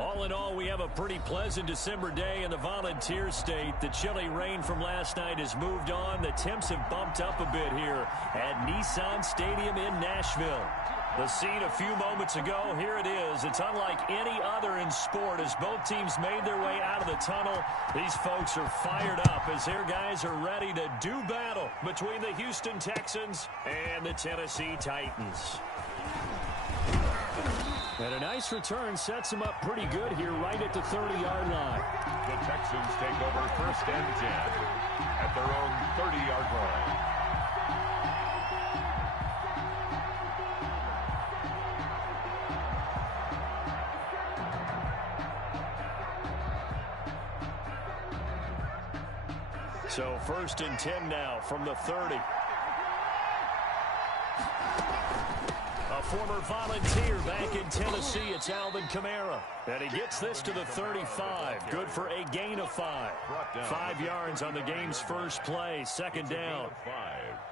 All in all, we have a pretty pleasant December day in the Volunteer State. The chilly rain from last night has moved on. The temps have bumped up a bit here at Nissan Stadium in Nashville. The scene a few moments ago, here it is. It's unlike any other in sport as both teams made their way out of the tunnel. These folks are fired up as their guys are ready to do battle between the Houston Texans and the Tennessee Titans. And a nice return sets them up pretty good here right at the 30-yard line. The Texans take over 1st and 10 at their own 30-yard line. So 1st and 10 now from the 30. A former Volunteer back in Tennessee, it's Alvin Kamara. And he gets this to the 35. Good for a gain of 5. 5 yards on the game's first play. 2nd down.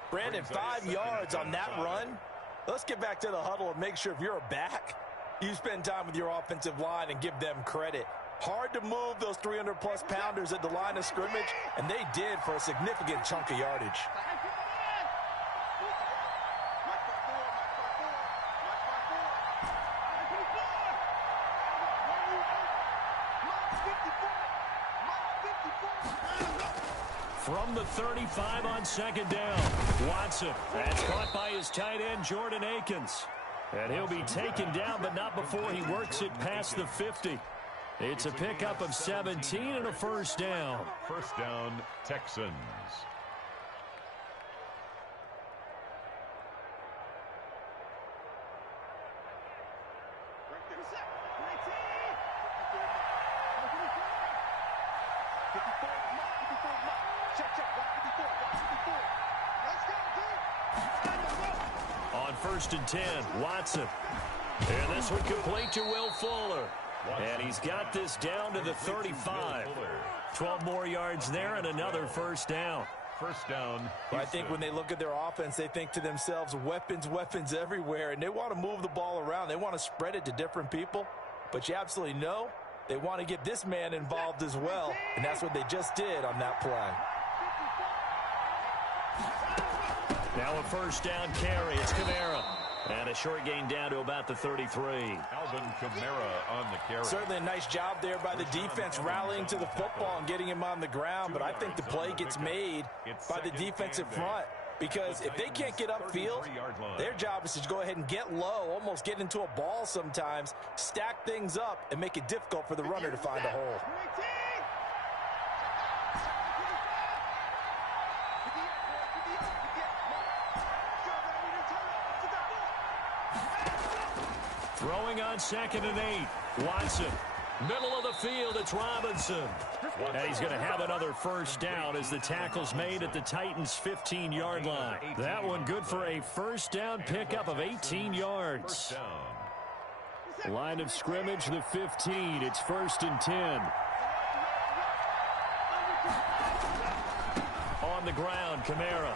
Brandon, 5 yards on that run. Let's get back to the huddle and make sure if you're a back, you spend time with your offensive line and give them credit. Hard to move those 300-plus pounders at the line of scrimmage, and they did for a significant chunk of yardage. From the 35 on 2nd down, Watson. That's caught by his tight end, Jordan Akins. And he'll be taken down, but not before he works it past the 50. It's a pickup of 17 and a 1st down. 1st down, Texans. On 1st and 10, Watson. And this one complete to Will Fuller. And he's got this down to the 35. 12 more yards there and another 1st down. 1st down. Well, I think when they look at their offense, they think to themselves, weapons, weapons everywhere. And they want to move the ball around. They want to spread it to different people. But you absolutely know they want to get this man involved as well. And that's what they just did on that play. Now a 1st down carry. It's Kamara. And a short gain down to about the 33. Alvin Kamara on the carry. Certainly a nice job there by the defense rallying to the football and getting him on the ground. But I think the play gets made by the defensive front. Because if they can't get upfield, their job is to go ahead and get low, almost get into a ball sometimes, stack things up, and make it difficult for the runner to find a hole. Throwing on 2nd and 8. Watson. Middle of the field, it's Robinson. And he's going to have another 1st down as the tackle's made at the Titans' 15-yard line. That one good for a 1st down pickup of 18 yards. Line of scrimmage, the 15. It's 1st and 10. On the ground, Kamara.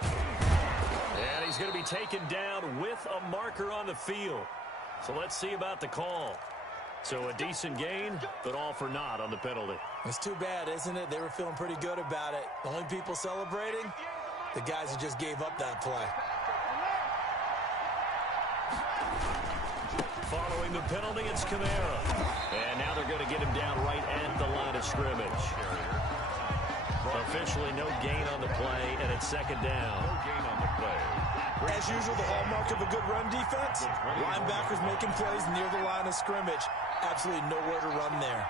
And he's going to be taken down with a marker on the field. So let's see about the call. So a decent gain, but all for naught on the penalty. It's too bad, isn't it? They were feeling pretty good about it. The only people celebrating, the guys who just gave up that play. Following the penalty, it's Kamara. And now they're going to get him down right at the line of scrimmage. Officially no gain on the play, and it's 2nd down. No gain on the play. As usual, the hallmark of a good run defense, linebackers making plays near the line of scrimmage. Absolutely nowhere to run there.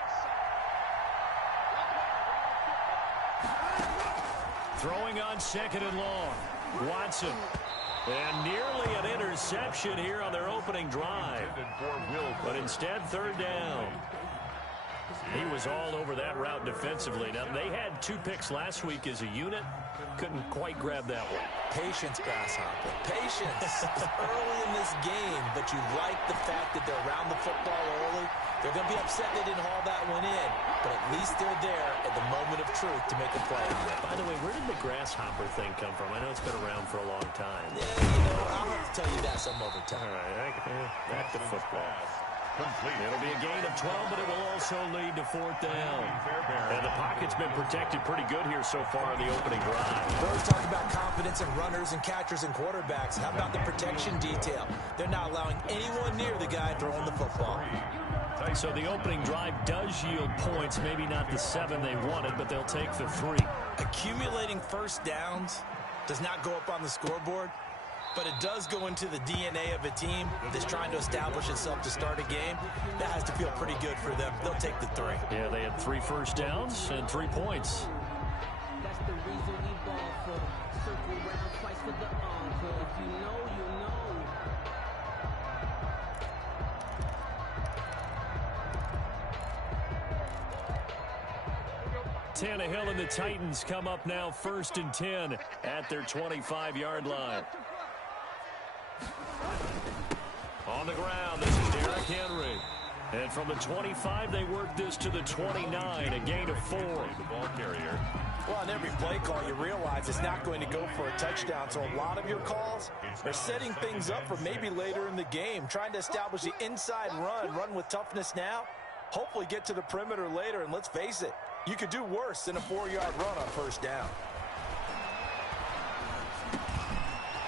Throwing on 2nd and long. Watson. And nearly an interception here on their opening drive. But instead, 3rd down. He was all over that route defensively. Now, they had 2 picks last week as a unit. Couldn't quite grab that one. Patience, Grasshopper. Patience. It's early in this game, but you like the fact that they're around the football early. They're going to be upset they didn't haul that one in, but at least they're there at the moment of truth to make a play on it. By the way, where did the Grasshopper thing come from? I know it's been around for a long time. Yeah, you know, I'll have to tell you that some other time. All right, back to football. It'll be a gain of 12, but it will also lead to fourth down. And the pocket's been protected pretty good here so far in the opening drive. We're always talking about confidence in runners and catchers and quarterbacks. How about the protection detail? They're not allowing anyone near the guy throwing the football. So the opening drive does yield points, maybe not the 7 they wanted, but they'll take the 3. Accumulating first downs does not go up on the scoreboard, but it does go into the DNA of a team that's trying to establish itself to start a game. That has to feel pretty good for them. They'll take the 3. Yeah, they had 3 first downs and 3 points. That's the reason we ball for. Circle round twice for the encore. If you know, you know. Tannehill and the Titans come up now 1st and 10 at their 25-yard line. On the ground, this is Derrick Henry. And from the 25, they work this to the 29, a gain of 4. The ball carrier. Well, on every play call, you realize it's not going to go for a touchdown. So a lot of your calls are setting things up for maybe later in the game, trying to establish the inside run with toughness now, hopefully get to the perimeter later. And let's face it, you could do worse than a 4-yard run on first down.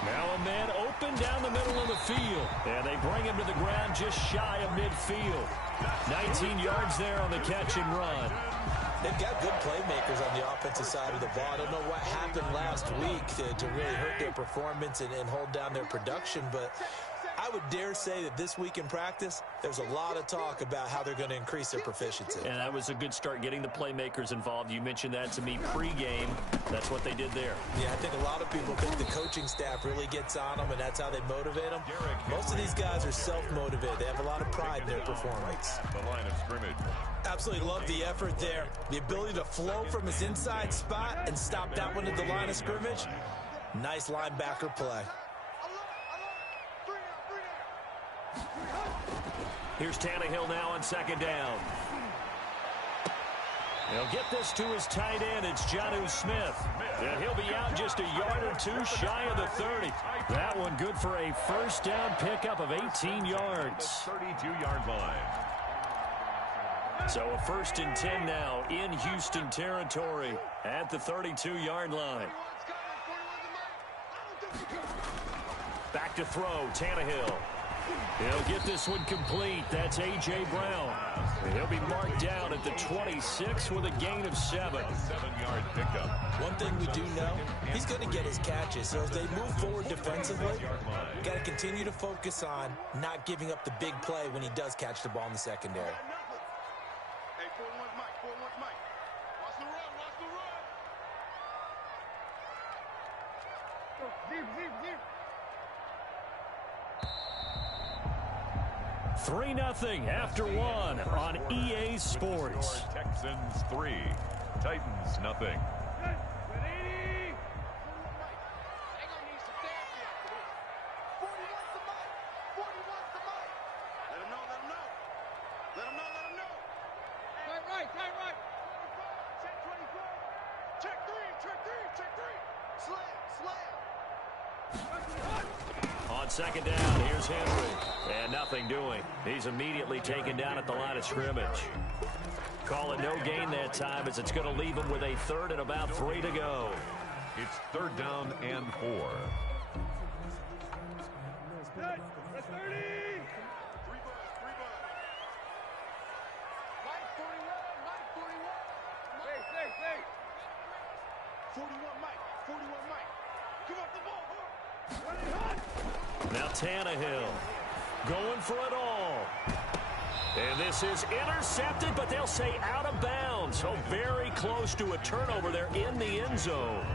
Now a man open down the middle of the field. And they bring him to the ground just shy of midfield. 19 yards there on the catch and run. They've got good playmakers on the offensive side of the ball. I don't know what happened last week to really hurt their performance and hold down their production, but I would dare say that this week in practice, there's a lot of talk about how they're going to increase their proficiency. And that was a good start getting the playmakers involved. You mentioned that to me pregame. That's what they did there. Yeah, I think a lot of people think the coaching staff really gets on them, and that's how they motivate them. Most of these guys are self-motivated. They have a lot of pride in their performance. The line of scrimmage. Absolutely love the effort there. The ability to flow from his inside spot and stop that one at the line of scrimmage. Nice linebacker play. Here's Tannehill now on 2nd down. He'll get this to his tight end. It's Jonnu Smith. And he'll be out just a yard or 2 shy of the 30. That one good for a first down pickup of 18 yards. 32-yard line. So a 1st and 10 now in Houston territory at the 32-yard line. Back to throw, Tannehill. He'll get this one complete. That's A.J. Brown. And he'll be marked down at the 26 with a gain of 7. 7-yard pickup. One thing we do know, he's going to get his catches. So as they move forward defensively, got to continue to focus on not giving up the big play when he does catch the ball in the secondary. Hey, 41's Mike. 41's Mike. Watch the run. Watch the run. Zip. 3-0 after 1 on EA Sports. Texans 3, Titans nothing. Let him know. Tight right. Check 24. Check 3. Slam. On 2nd down, here's Henry. And nothing doing. He's immediately taken down at the line of scrimmage. Call it no gain that time as it's going to leave him with a 3rd and about 3 to go. It's 3rd down and 4. Good. That's 30. 3 buzz. Mike 41. Hey. 41 Mike. Come off the ball. Now Tannehill going for it all. And this is intercepted, but they'll say out of bounds. So very close to a turnover there in the end zone.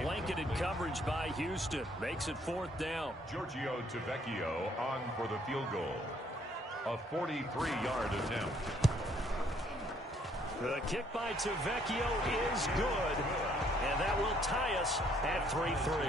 Blanketed coverage by Houston. Makes it 4th down. Giorgio Tavecchio on for the field goal. A 43-yard attempt. The kick by Tavecchio is good. And that will tie us at 3-3.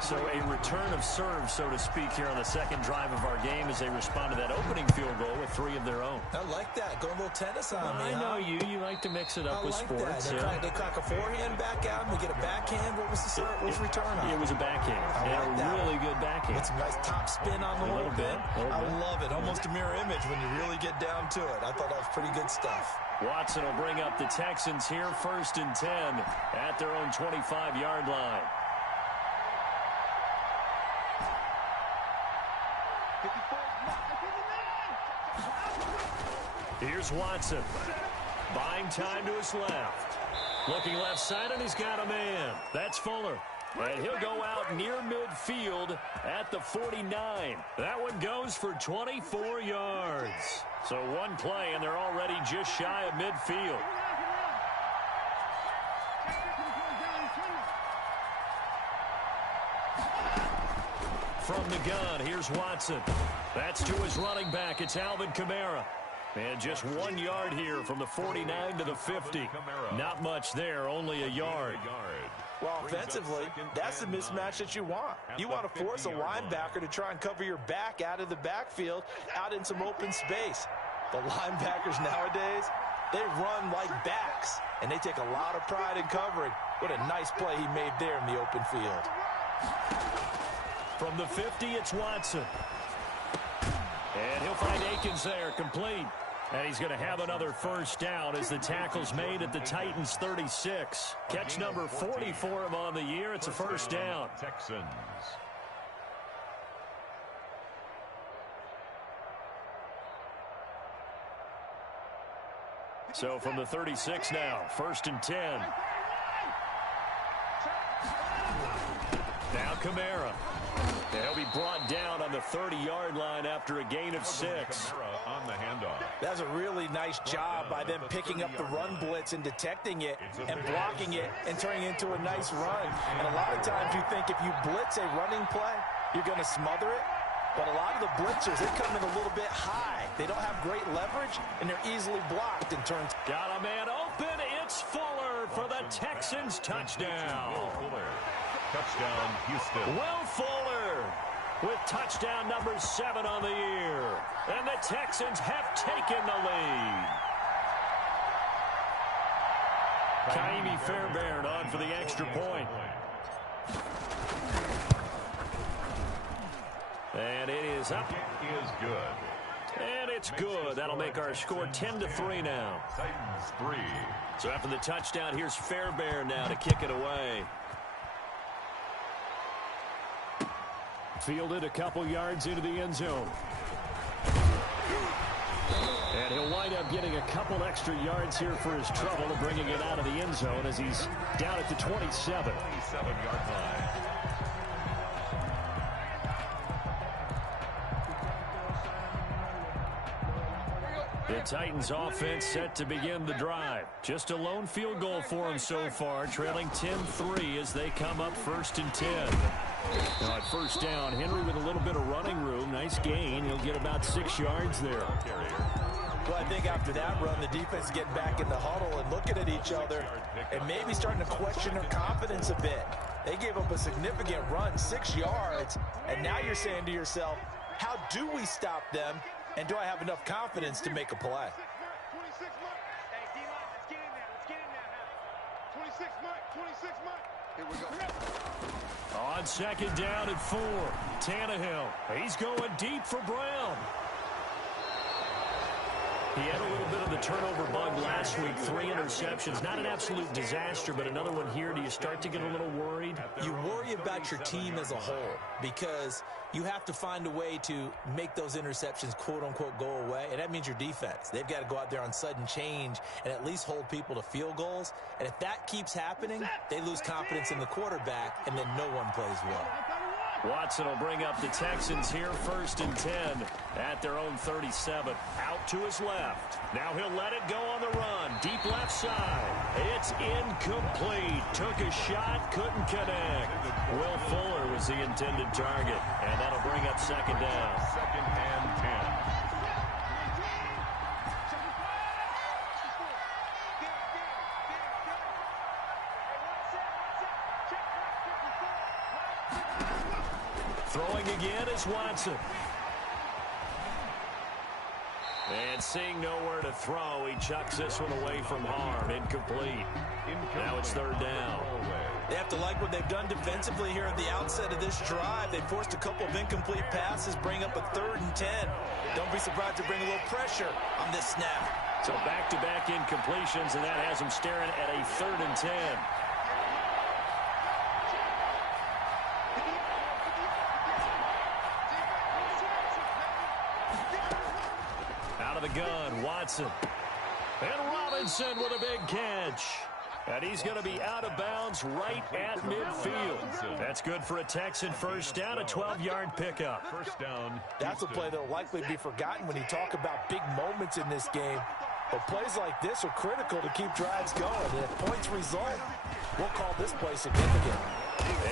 So a return of serve, so to speak, here on the second drive of our game as they respond to that opening field goal with 3 of their own. I like that. Go a little tennis on me, I know you. You like to mix it up with sports. That. They crack a forehand back out and we get a backhand. What was the serve? What was return on? It was a backhand. A really good backhand. With some nice top spin on the little bit. I love it. Almost a mirror image when you really get down to it. I thought that was pretty good stuff. Watson will bring up the Texans here, 1st and 10 at their own 25-yard line. Here's Watson. Buying time to his left. Looking left side, and he's got a man. That's Fuller. And he'll go out near midfield at the 49. That one goes for 24 yards. So one play, and they're already just shy of midfield. From the gun, here's Watson. That's to his running back. It's Alvin Kamara. And just 1 yard here from the 49 to the 50. Not much there, only a yard. Well, offensively, that's the mismatch that you want. You want to force a linebacker to try and cover your back out of the backfield, out in some open space. The linebackers nowadays, they run like backs, and they take a lot of pride in covering. What a nice play he made there in the open field. From the 50, it's Watson. And he'll find Akins there, complete. And he's going to have another first down as the tackle's made at the Titans' 36. Catch number 40 for him on the year. It's a first down. Texans. So from the 36 now, 1st and 10. Now Kamara. He'll be brought down on the 30-yard line after a gain of 6. On the handoff. That's a really nice job by them picking up the run blitz and detecting it and blocking it and turning it into a nice run. And a lot of times you think if you blitz a running play, you're going to smother it. But a lot of the blitzers, they come in a little bit high. They don't have great leverage, and they're easily blocked in turns. Got a man open. It's Fuller for the Texans touchdown. Touchdown, Houston. Will Fuller with touchdown number 7 on the year. And the Texans have taken the lead. Kaimi Fairbairn on for the extra point. And it is up. It is good. And it's good. That'll make our score 10-3 now. Titans 3. So after the touchdown, here's Fairbairn now to kick it away. Fielded a couple yards into the end zone. And he'll wind up getting a couple extra yards here for his trouble of bringing it out of the end zone as he's down at the 27. 27-yard line. The Titans offense set to begin the drive. Just a lone field goal for them so far, trailing 10-3 as they come up 1st and 10. Now at first down, Henry with a little bit of running room. Nice gain. He'll get about 6 yards there. Well, I think after that run, the defense is getting back in the huddle and looking at each other and maybe starting to question their confidence a bit. They gave up a significant run, 6 yards, and now you're saying to yourself, how do we stop them, and do I have enough confidence to make a play? 26 Mike. Hey, D-line, let's get in there. Let's get in there. 26 Mike. 26 Mike. Here we go. On 2nd down and 4, Tannehill. He's going deep for Brown. He had a little bit of the turnover bug last week, 3 interceptions. Not an absolute disaster, but another one here. Do you start to get a little worried? You worry about your team as a whole because you have to find a way to make those interceptions, quote-unquote, go away, and that means your defense. They've got to go out there on sudden change and at least hold people to field goals, and if that keeps happening, they lose confidence in the quarterback, and then no one plays well. Watson will bring up the Texans here, 1st and 10 at their own 37. Out to his left. Now he'll let it go on the run. Deep left side. It's incomplete. Took a shot, couldn't connect. Will Fuller was the intended target, and that'll bring up 2nd down. 2nd and 10. Throwing again is Watson. And seeing nowhere to throw, he chucks this one away from harm. Incomplete. Now it's third down. They have to like what they've done defensively here at the outset of this drive. They forced a couple of incomplete passes, bring up a 3rd and 10. Don't be surprised to bring a little pressure on this snap. So back-to-back incompletions, and that has them staring at a 3rd and 10. Out of the gun, Watson. And Robinson with a big catch. And he's going to be out of bounds right at midfield. That's good for a Texan first down, a 12-yard pickup. First down. That's a play that will likely be forgotten when you talk about big moments in this game. But plays like this are critical to keep drives going. And if points result, we'll call this play significant.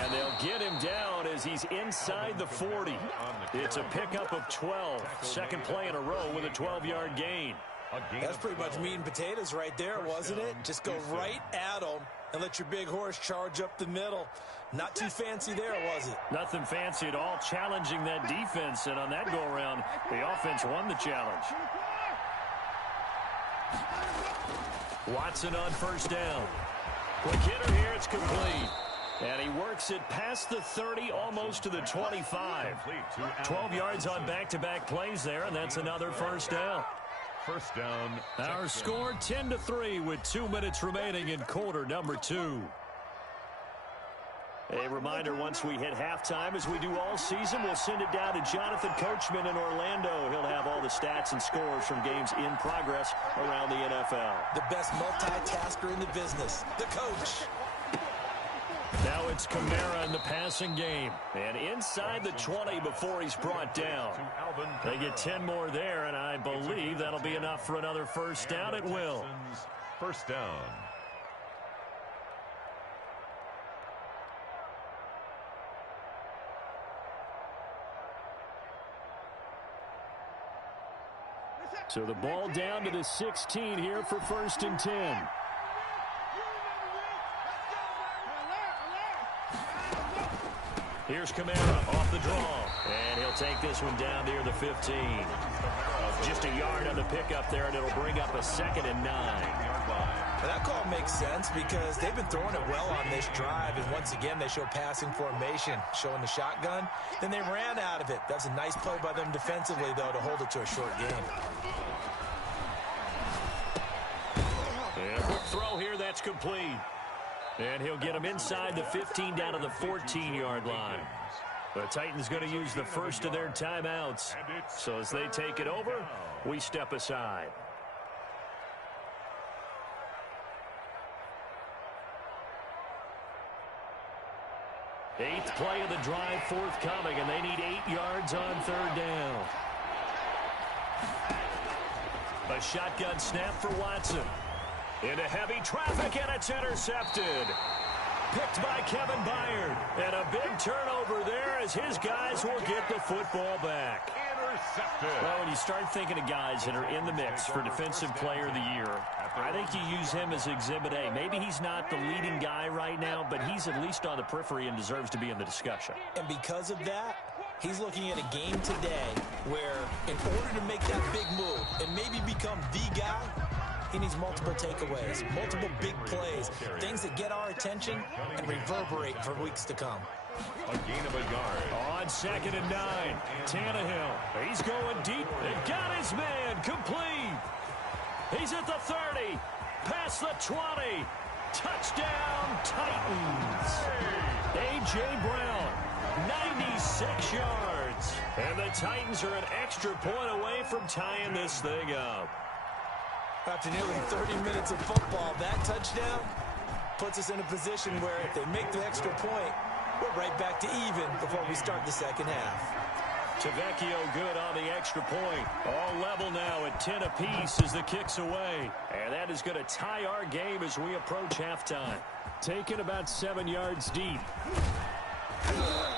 And they'll get him down as he's inside the 40. It's a pickup of 12. Second play in a row with a 12-yard gain. That's pretty much meat and potatoes right there, wasn't it? Just go right at them and let your big horse charge up the middle. Not too fancy there, was it? Nothing fancy at all, challenging that defense. And on that go-around, the offense won the challenge. Watson on first down. Quick hitter here, it's complete. And he works it past the 30, almost to the 25. 12 yards on back-to-back plays there, and that's another first down. First down. Our score 10-3 with 2 minutes remaining in quarter number 2. A reminder, once we hit halftime, as we do all season, we'll send it down to Jonathan Coachman in Orlando. He'll have all the stats and scores from games in progress around the NFL. The best multitasker in the business, the coach. Now it's Kamara in the passing game. And inside the 20 before he's brought down. They get 10 more there, and I believe that'll be enough for another first down. It will. First down. So the ball down to the 16 here for first and 10. Here's Kamara off the draw. And he'll take this one down near the 15. Just a yard on the pickup there, and it'll bring up a 2nd and 9. And that call makes sense because they've been throwing it well on this drive. And once again, they show passing formation, showing the shotgun. Then they ran out of it. That's a nice play by them defensively, though, to hold it to a short game. And a quick throw here, that's complete. And he'll get him inside the 15 down to the 14-yard line. The Titans going to use the first of their timeouts. So as they take it over, we step aside. Eighth play of the drive forthcoming, and they need 8 yards on third down. A shotgun snap for Watson. Into heavy traffic, and it's intercepted. Picked by Kevin Byard. And a big turnover there as his guys will get the football back. Intercepted. Well, when you start thinking of guys that are in the mix for Defensive Player of the Year, I think you use him as Exhibit A. Maybe he's not the leading guy right now, but he's at least on the periphery and deserves to be in the discussion. And because of that, he's looking at a game today where in order to make that big move and maybe become the guy, he needs multiple takeaways, multiple big plays, things that get our attention and reverberate for weeks to come. A gain of a yard. On 2nd and 9, Tannehill. He's going deep. They got his man complete. He's at the 30, past the 20. Touchdown, Titans. A.J. Brown, 96 yards. And the Titans are an extra point away from tying this thing up. After nearly 30 minutes of football, that touchdown puts us in a position where if they make the extra point, we're right back to even before we start the second half. Tavecchio good on the extra point. All level now at 10 apiece as the kick's away. And that is going to tie our game as we approach halftime. Taken about 7 yards deep.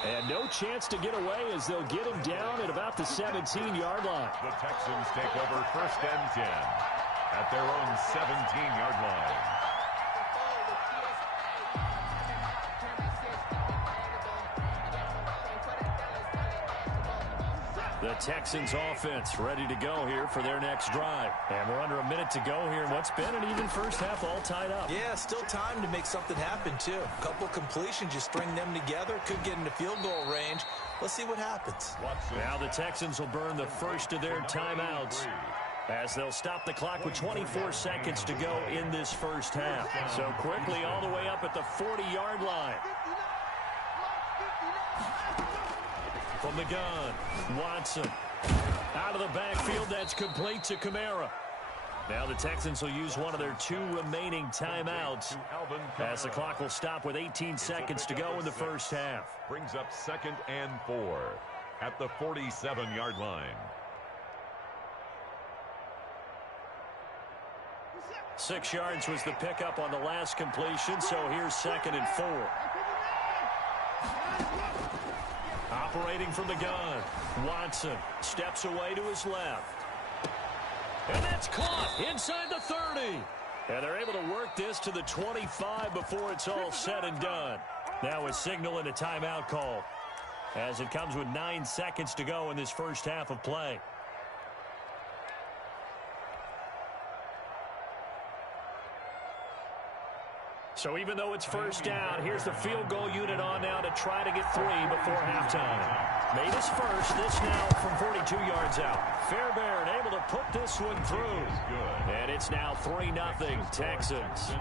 And no chance to get away as they'll get him down at about the 17-yard line. The Texans take over first and 10 at their own 17-yard line. The Texans offense ready to go here for their next drive. And we're under a minute to go here in what's been an even first half, all tied up. Yeah, still time to make something happen, too. A couple completions, you string them together, could get into field goal range. Let's see what happens. Now the Texans will burn the first of their timeouts, as they'll stop the clock with 24 seconds to go in this first half. So quickly all the way up at the 40-yard line. From the gun, Watson. Out of the backfield, that's complete to Kamara. Now the Texans will use one of their 2 remaining timeouts, as the clock will stop with 18 seconds to go in the first half. Brings up 2nd and 4 at the 47-yard line. 6 yards was the pickup on the last completion, so here's 2nd and 4. Operating from the gun, Watson steps away to his left. And that's caught inside the 30. And they're able to work this to the 25 before it's all said and done. Now a signal and a timeout call, as it comes with 9 seconds to go in this first half of play. So even though it's first down, here's the field goal unit on now to try to get 3 before halftime. Made his first, this now from 42 yards out. Fairbairn able to put this one through. And it's now 3-0 Texans.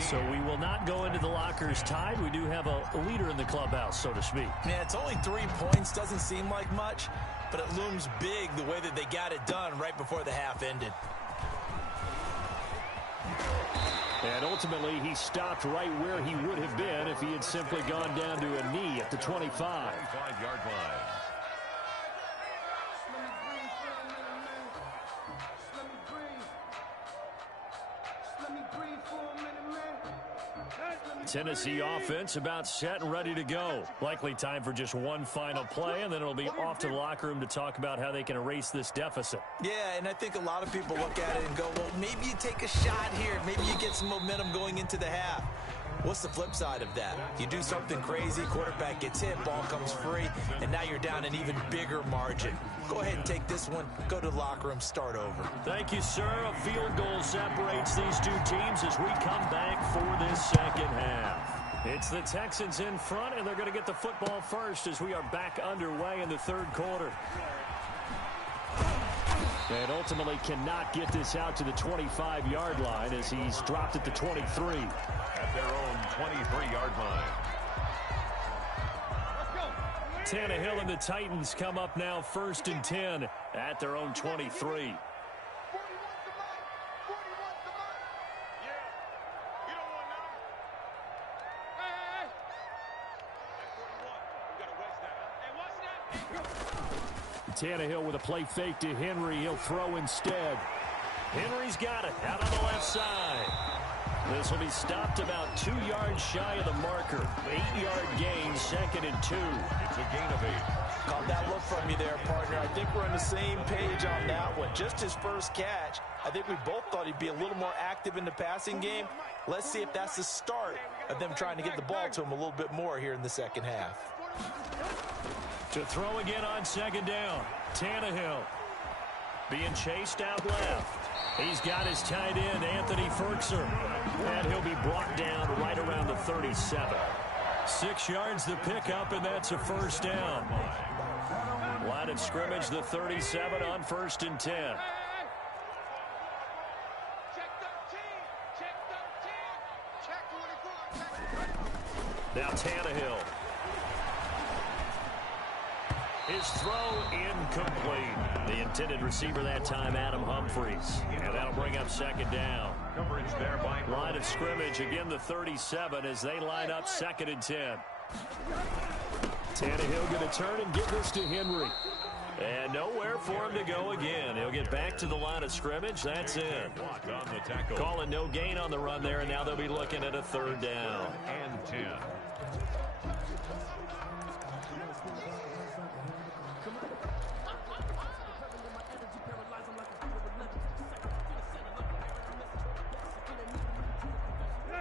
So we will not go into the lockers tied. We do have a leader in the clubhouse, so to speak. Yeah, it's only 3 points. Doesn't seem like much, but it looms big the way that they got it done right before the half ended. And ultimately, he stopped right where he would have been if he had simply gone down to a knee at the 25. 25-yard line. Tennessee offense about set and ready to go. Likely time for just one final play, and then it'll be off to the locker room to talk about how they can erase this deficit. Yeah, and I think a lot of people look at it and go, well, maybe you take a shot here. Maybe you get some momentum going into the half. What's the flip side of that? You do something crazy, quarterback gets hit, ball comes free, and now you're down an even bigger margin. Go ahead and take this one, go to the locker room, start over. Thank you, sir. A field goal separates these 2 teams as we come back for this second half. It's the Texans in front, and they're going to get the football first as we are back underway in the 3rd quarter. And ultimately cannot get this out to the 25-yard line as he's dropped at the 23. At their own 23-yard line. Tannehill and the Titans come up now 1st and 10 at their own 23. Tannehill with a play fake to Henry. He'll throw instead. Henry's got it out on the left side. This will be stopped about 2 yards shy of the marker. 8-yard gain, 2nd and 2. It's a gain of 8. Caught that look from you there, partner. I think we're on the same page on that one. Just his first catch. I think we both thought he'd be a little more active in the passing game. Let's see if that's the start of them trying to get the ball to him a little bit more here in the second half. To throw again on 2nd down. Tannehill being chased out left. He's got his tight end, Anthony Ferkser. And he'll be brought down right around the 37. 6 yards the pickup, and that's a first down. Line of scrimmage, the 37 on 1st and 10. Now Tannehill. His throw incomplete. The intended receiver that time, Adam Humphries. And that'll bring up 2nd down. Coverage there by line of scrimmage, again the 37 as they line up 2nd and 10. Tannehill going to turn and give this to Henry. And nowhere for him to go again. He'll get back to the line of scrimmage. That's it. Calling no gain on the run there, and now they'll be looking at a 3rd down. And 10.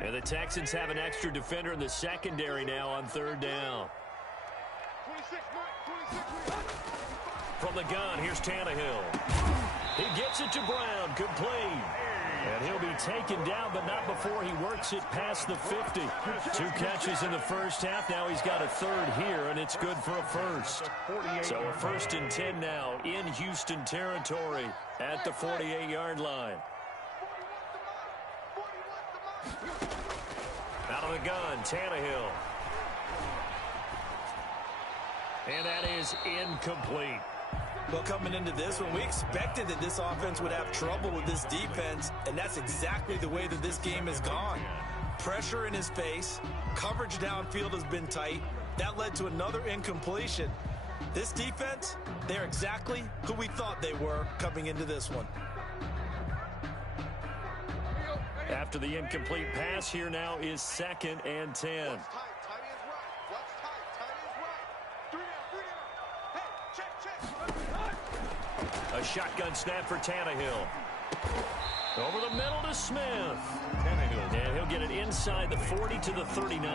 And the Texans have an extra defender in the secondary now on 3rd down. From the gun, here's Tannehill. He gets it to Brown, complete. And he'll be taken down, but not before he works it past the 50. 2 catches in the first half. Now he's got a third here, and it's good for a first. So a 1st and 10 now in Houston territory at the 48-yard line. Out of the gun, Tannehill. And that is incomplete. Well, coming into this one, we expected that this offense would have trouble with this defense, and that's exactly the way that this game has gone. Pressure in his face, coverage downfield has been tight. That led to another incompletion. This defense, they're exactly who we thought they were coming into this one. After the incomplete pass, here now is 2nd and 10. A shotgun snap for Tannehill. Over the middle to Smith. And he'll get it inside the 40 to the 39.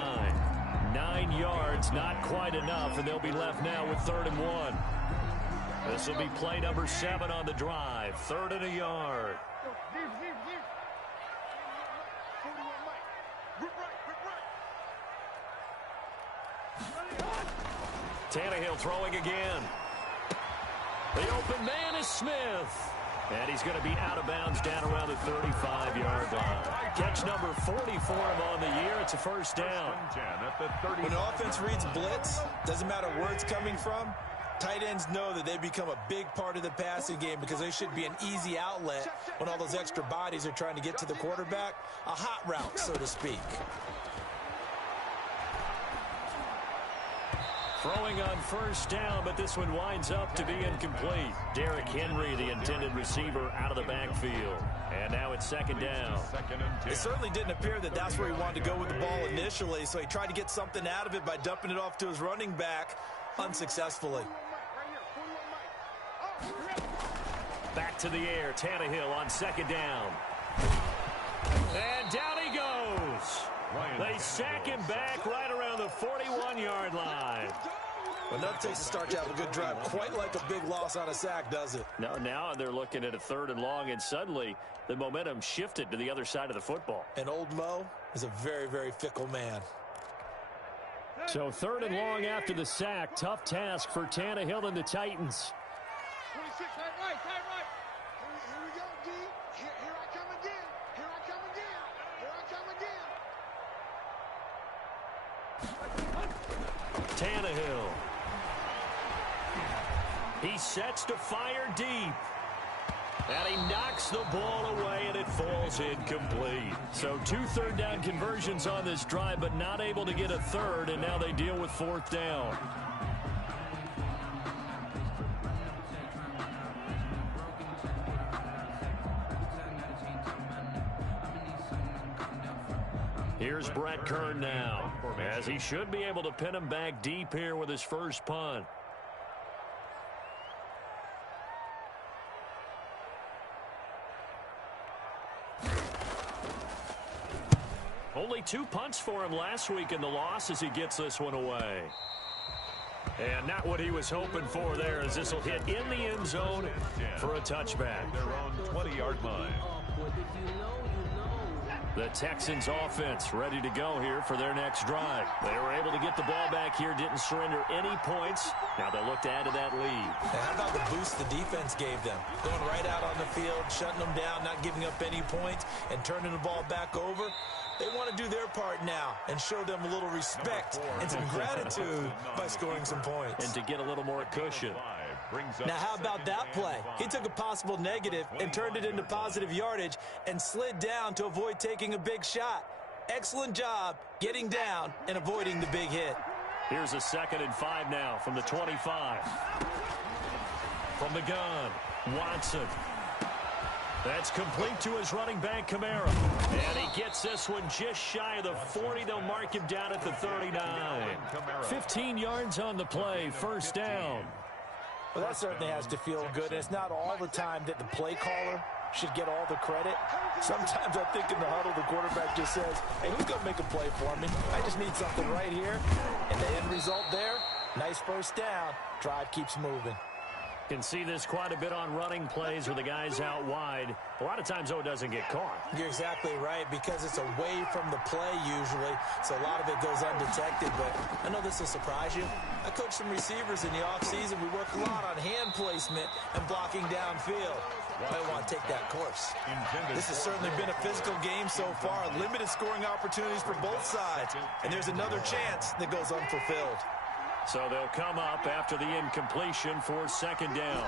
9 yards, not quite enough, and they'll be left now with 3rd and 1. This will be play number 7 on the drive. 3rd and a yard. Tannehill throwing again. The open man is Smith. And he's going to be out of bounds down around the 35-yard line. Catch number 40 for him on the year. It's a 1st down. When the offense reads blitz, doesn't matter where it's coming from, tight ends know that they become a big part of the passing game because they should be an easy outlet when all those extra bodies are trying to get to the quarterback. A hot route, so to speak. Throwing on 1st down, but this one winds up to be incomplete. Derrick Henry, the intended receiver, out of the backfield. And now it's 2nd down. It certainly didn't appear that that's where he wanted to go with the ball initially, so he tried to get something out of it by dumping it off to his running back unsuccessfully. Back to the air, Tannehill on 2nd down. And down he goes. They sack him back right around the 41-yard line. Well, nothing takes a start to have a good drive. Quite like a big loss on a sack, does it? No, now they're looking at a 3rd and long, and suddenly the momentum shifted to the other side of the football. And old Mo is a very, very fickle man. So 3rd and long after the sack. Tough task for Tannehill and the Titans. 26, tight right. Here we go, D. Here I come again. Here I come again. Here I come again. Tannehill. He sets to fire deep. And he knocks the ball away, and it falls incomplete. So 2 3rd down conversions on this drive, but not able to get a 3rd, and now they deal with 4th down. Here's Brett Kern now, as he should be able to pin him back deep here with his first punt. Only 2 punts for him last week in the loss as he gets this one away. And not what he was hoping for there, as this will hit in the end zone for a touchback. Their own 20-yard line. The Texans offense ready to go here for their next drive. They were able to get the ball back here, didn't surrender any points. Now they'll look to add to that lead. And how about the boost the defense gave them? Going right out on the field, shutting them down, not giving up any points, and turning the ball back over. They want to do their part now and show them a little respect and some gratitude by scoring some points. And to get a little more cushion. Now, how about that play? He took a possible negative and turned it into positive yardage and slid down to avoid taking a big shot. Excellent job getting down and avoiding the big hit. Here's a 2nd and 5 now from the 25. From the gun, Watson. That's complete to his running back, Kamara. And he gets this one just shy of the 40. They'll mark him down at the 39. 15 yards on the play, 1st down. Well, that certainly has to feel good. And it's not all the time that the play caller should get all the credit. Sometimes I think in the huddle, the quarterback just says, hey, who's going to make a play for me? I just need something right here. And the end result there, nice 1st down. Drive keeps moving. Can see this quite a bit on running plays where the guy's out wide. A lot of times, though, it doesn't get caught. You're exactly right, because it's away from the play usually, so a lot of it goes undetected. But I know this will surprise you. I coach some receivers in the offseason. We work a lot on hand placement and blocking downfield. I want to take that course. This has certainly been a physical game so far. Limited scoring opportunities for both sides. And there's another chance that goes unfulfilled. So they'll come up after the incompletion for second down.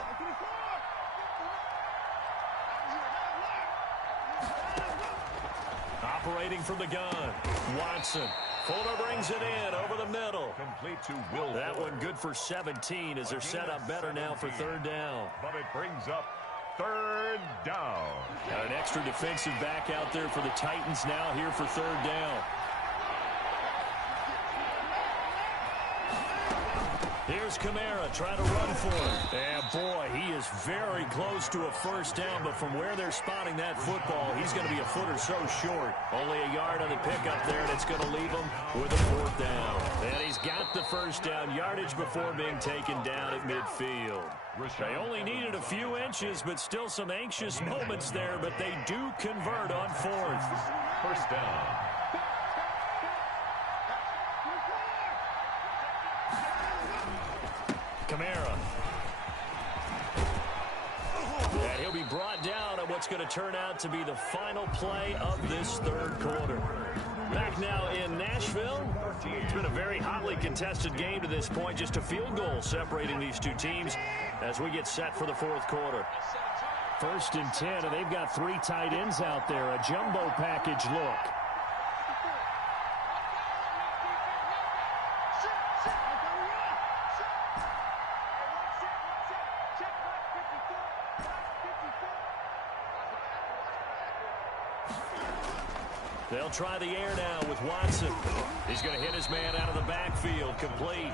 Operating from the gun, Watson. Fuller brings it in over the middle. Complete to Will. That one good for 17 as they're set up better now for third down. But it brings up third down. Got an extra defensive back out there for the Titans now here for third down. Here's Kamara trying to run for him. And boy, he is very close to a first down, but from where they're spotting that football, he's going to be a foot or so short. Only a yard on the pickup there, and it's going to leave him with a fourth down. And he's got the first down yardage before being taken down at midfield. They only needed a few inches, but still some anxious moments there, but they do convert on fourth. First down. Kamara. And he'll be brought down on what's going to turn out to be the final play of this third quarter. Back now in Nashville. It's been a very hotly contested game to this point. Just a field goal separating these two teams as we get set for the fourth quarter. 1st and 10, and they've got 3 tight ends out there. A jumbo package look. They'll try the air now with Watson. He's going to hit his man out of the backfield, complete.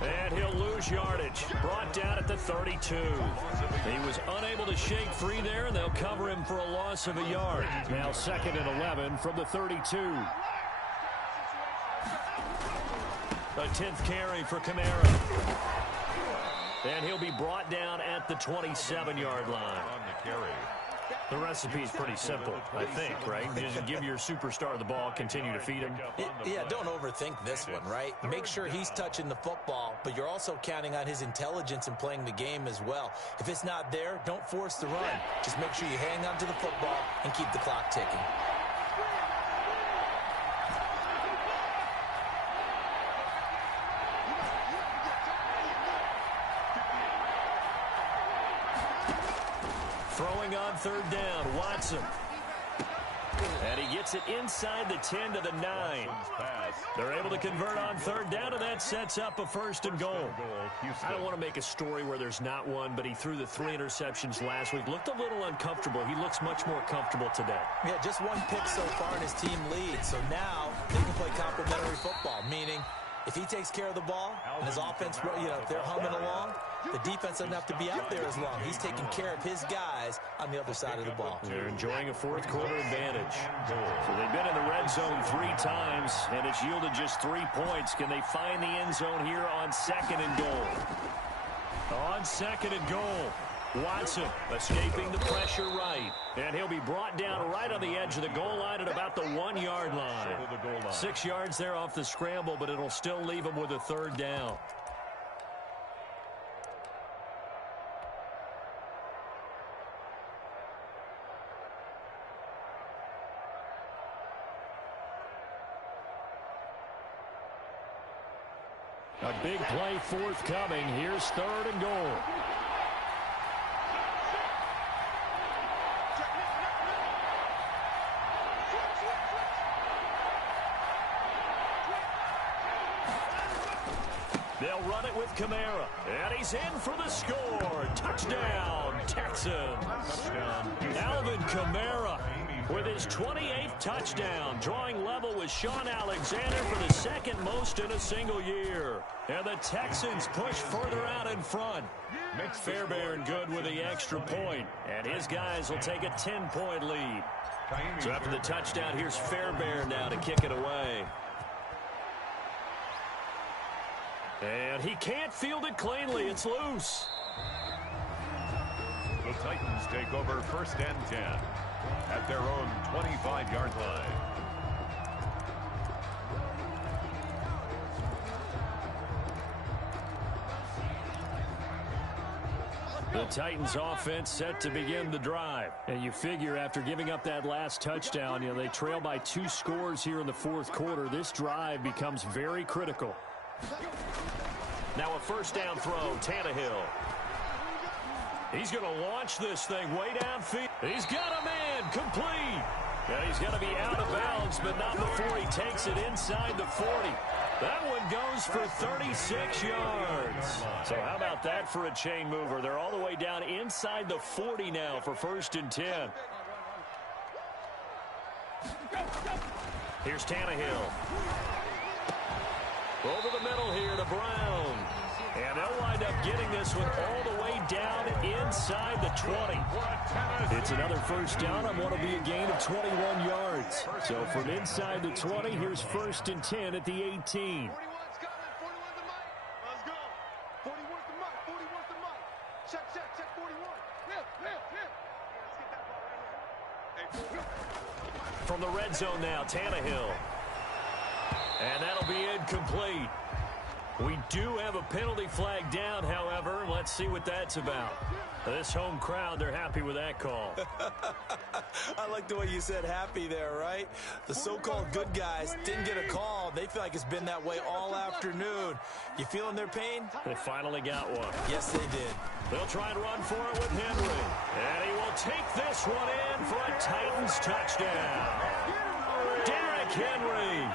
And he'll lose yardage. Brought down at the 32. He was unable to shake free there, and they'll cover him for a loss of a yard. Now 2nd and 11 from the 32. A 10th carry for Kamara. And he'll be brought down at the 27-yard line. The recipe's pretty simple, I think, right? Just give your superstar the ball, continue to feed him. Yeah, don't overthink this one, right? Make sure he's touching the football, but you're also counting on his intelligence in playing the game as well. If it's not there, don't force the run. Just make sure you hang on to the football and keep the clock ticking. Throwing on third down, Watson. And he gets it inside the 10 to the 9. They're able to convert on third down, and that sets up a 1st and goal. I don't want to make a story where there's not one, but he threw the 3 interceptions last week. Looked a little uncomfortable. He looks much more comfortable today. Yeah, just 1 pick so far, and his team leads. So now they can play complementary football, meaning if he takes care of the ball and his offense, if they're humming along, the defense doesn't have to be out there as long. He's taking care of his guys on the other side of the ball. They're enjoying a fourth quarter advantage. So they've been in the red zone 3 times, and it's yielded just 3 points. Can they find the end zone here on 2nd and goal? On 2nd and goal, Watson escaping the pressure right. And he'll be brought down right on the edge of the goal line at about the 1-yard line. 6 yards there off the scramble, but it'll still leave him with a third down. A big play forthcoming. Here's 3rd and goal. They'll run it with Kamara. And he's in for the score. Touchdown, Texans. Alvin Kamara with his 28th touchdown, drawing level with Sean Alexander for the 2nd most in a single year. And the Texans push further out in front. Makes Fairbairn good with the extra point. And his guys will take a 10-point lead. So after the touchdown, here's Fairbairn now to kick it away. And he can't field it cleanly. It's loose. The Titans take over 1st and 10 at their own 25-yard line. The Titans offense set to begin the drive. And you figure after giving up that last touchdown, they trail by 2 scores here in the 4th quarter. This drive becomes very critical. Now a 1st down throw, Tannehill. He's going to launch this thing way downfield. He's got a man, complete. And he's going to be out of bounds, but not before he takes it inside the 40. That one goes for 36 yards. So how about that for a chain mover? They're all the way down inside the 40 now for 1st and 10. Here's Tannehill. Over the middle here to Brown. And they'll wind up getting this one all the way down inside the 20. It's another 1st down on what will be a gain of 21 yards. So from inside the 20, here's 1st and 10 at the 18. 41, Scotland, 41 the mic. Let's go. 41's the mic, 41's the mic. Check, 41. Here. Let's get that ball right here. From the red zone now, Tannehill. And that'll be incomplete. We do have a penalty flag down, however. Let's see what that's about. This home crowd, they're happy with that call. I like the way you said happy there, right? The so-called good guys didn't get a call. They feel like it's been that way all afternoon. You feeling their pain? They finally got one. Yes, they did. They'll try and run for it with Henry. And he will take this one in for a Titans touchdown. Derrick Henry.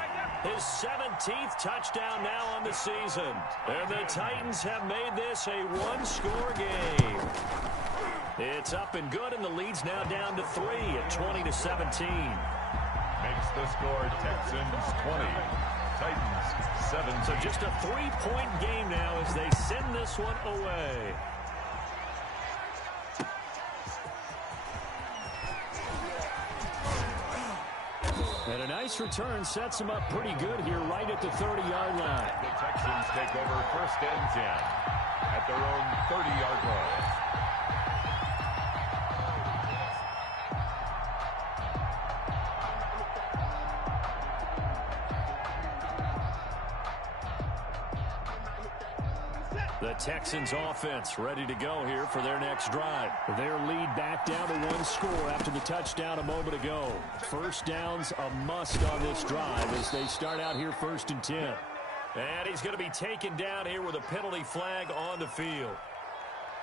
His 17th touchdown now on the season. And the Titans have made this a one-score game. It's up and good, and the lead's now down to 3 at 20-17. Makes the score Texans 20, Titans 7. So just a 3-point game now as they send this one away. And a nice return sets them up pretty good here right at the 30-yard line. The Texans take over 1st and 10 at their own 30-yard line. The Texans offense ready to go here for their next drive. Their lead back down to 1 score after the touchdown a moment ago. 1st down's a must on this drive as they start out here 1st and 10. And he's going to be taken down here with a penalty flag on the field.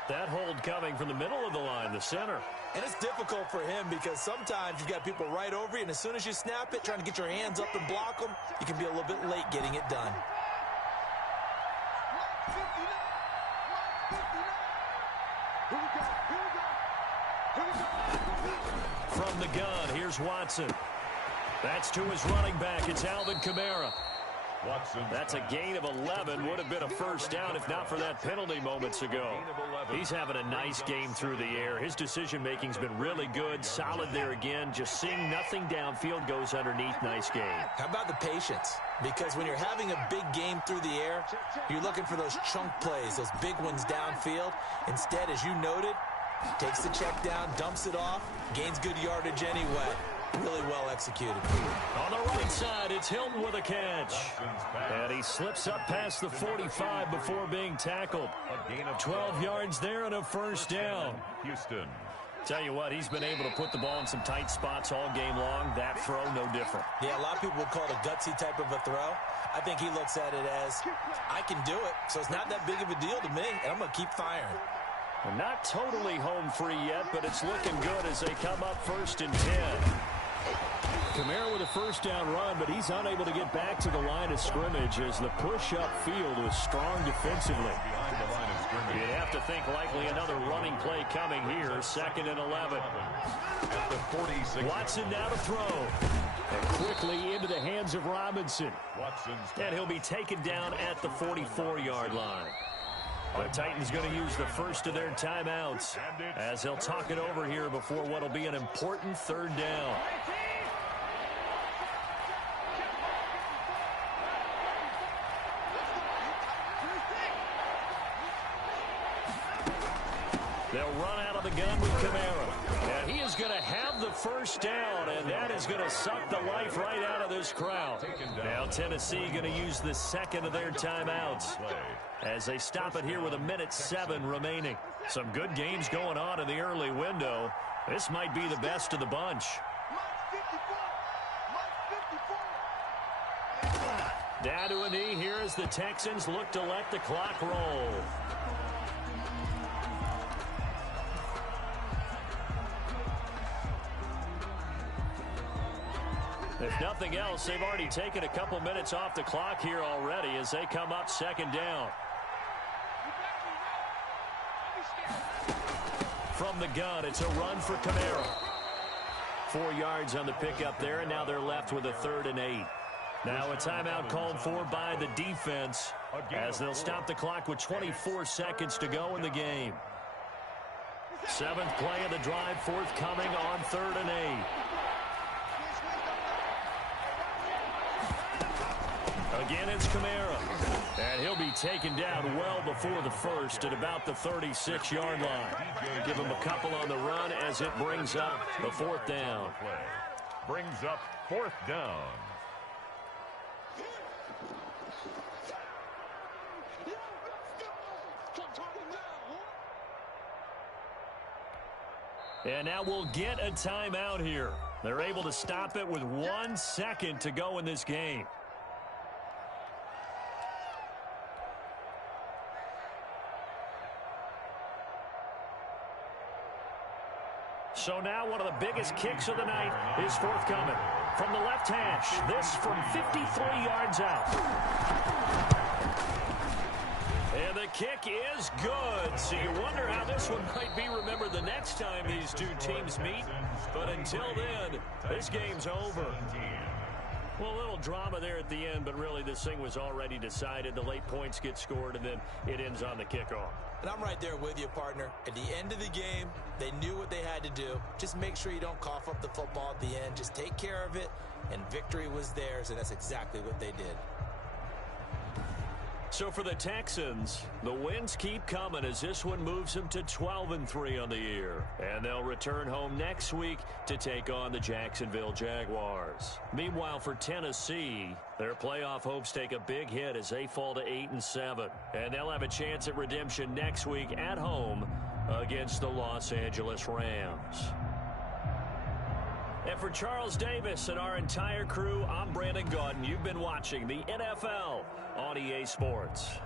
That hold coming from the middle of the line, the center. And it's difficult for him because sometimes you've got people right over you, and as soon as you snap it, trying to get your hands up and block them, you can be a little bit late getting it done. From the gun, here's Watson. That's to his running back. It's Alvin Kamara. That's a gain of 11. Would have been a 1st down if not for that penalty moments ago. He's having a nice game through the air. His decision-making's been really good. Solid there again. Just seeing nothing downfield goes underneath. Nice game. How about the patience? Because when you're having a big game through the air, you're looking for those chunk plays, those big ones downfield. Instead, as you noted, takes the check down, dumps it off, gains good yardage anyway. Really well executed. On the right side, it's Hilton with a catch. And he slips up past the 45 before being tackled. 12 yards there and a 1st down. Houston. Tell you what, he's been able to put the ball in some tight spots all game long. That throw, no different. Yeah, a lot of people would call it a gutsy type of a throw. I think he looks at it as, I can do it, so it's not that big of a deal to me, and I'm going to keep firing. Well, not totally home free yet, but it's looking good as they come up 1st and 10. Kamara with a 1st down run, but he's unable to get back to the line of scrimmage as the push upfield was strong defensively. Behind the line of scrimmage. You'd have to think likely another running play coming here. 2nd and 11. At the 46. Watson now to throw. And quickly into the hands of Robinson. And he'll be taken down at the 44-yard line. The Titans going to use the first of their timeouts as they'll talk it over here before what will be an important 3rd down. They'll run out of the gun with Kamara. And he is going to have the first down, and that is going to suck the life right out of this crowd. Now Tennessee going to use the second of their timeouts as they stop it here with 1:07 remaining. Some good games going on in the early window. This might be the best of the bunch. Down to a knee here as the Texans look to let the clock roll. If nothing else, they've already taken a couple minutes off the clock here already as they come up second down. From the gun, it's a run for Kamara. 4 yards on the pickup there, and now they're left with a 3rd and 8. Now a timeout called for by the defense as they'll stop the clock with 24 seconds to go in the game. 7th play of the drive forthcoming on 3rd and 8. Again, it's Kamara. And he'll be taken down well before the first at about the 36-yard line. Give him a couple on the run as it brings up the 4th down. Brings up 4th down. And now we'll get a timeout here. They're able to stop it with 1 second to go in this game. So now one of the biggest kicks of the night is forthcoming. From the left hash, this from 53 yards out. And the kick is good. So you wonder how this one might be remembered the next time these two teams meet. But until then, this game's over. Well, a little drama there at the end, but really this thing was already decided. The late points get scored, and then it ends on the kickoff. And I'm right there with you, partner. At the end of the game, they knew what they had to do. Just make sure you don't cough up the football at the end. Just take care of it, and victory was theirs, and that's exactly what they did. So for the Texans, the wins keep coming as this one moves them to 12-3 on the year. And they'll return home next week to take on the Jacksonville Jaguars. Meanwhile, for Tennessee, their playoff hopes take a big hit as they fall to 8-7. And they'll have a chance at redemption next week at home against the Los Angeles Rams. And for Charles Davis and our entire crew, I'm Brandon Gaudin. You've been watching the NFL on EA Sports.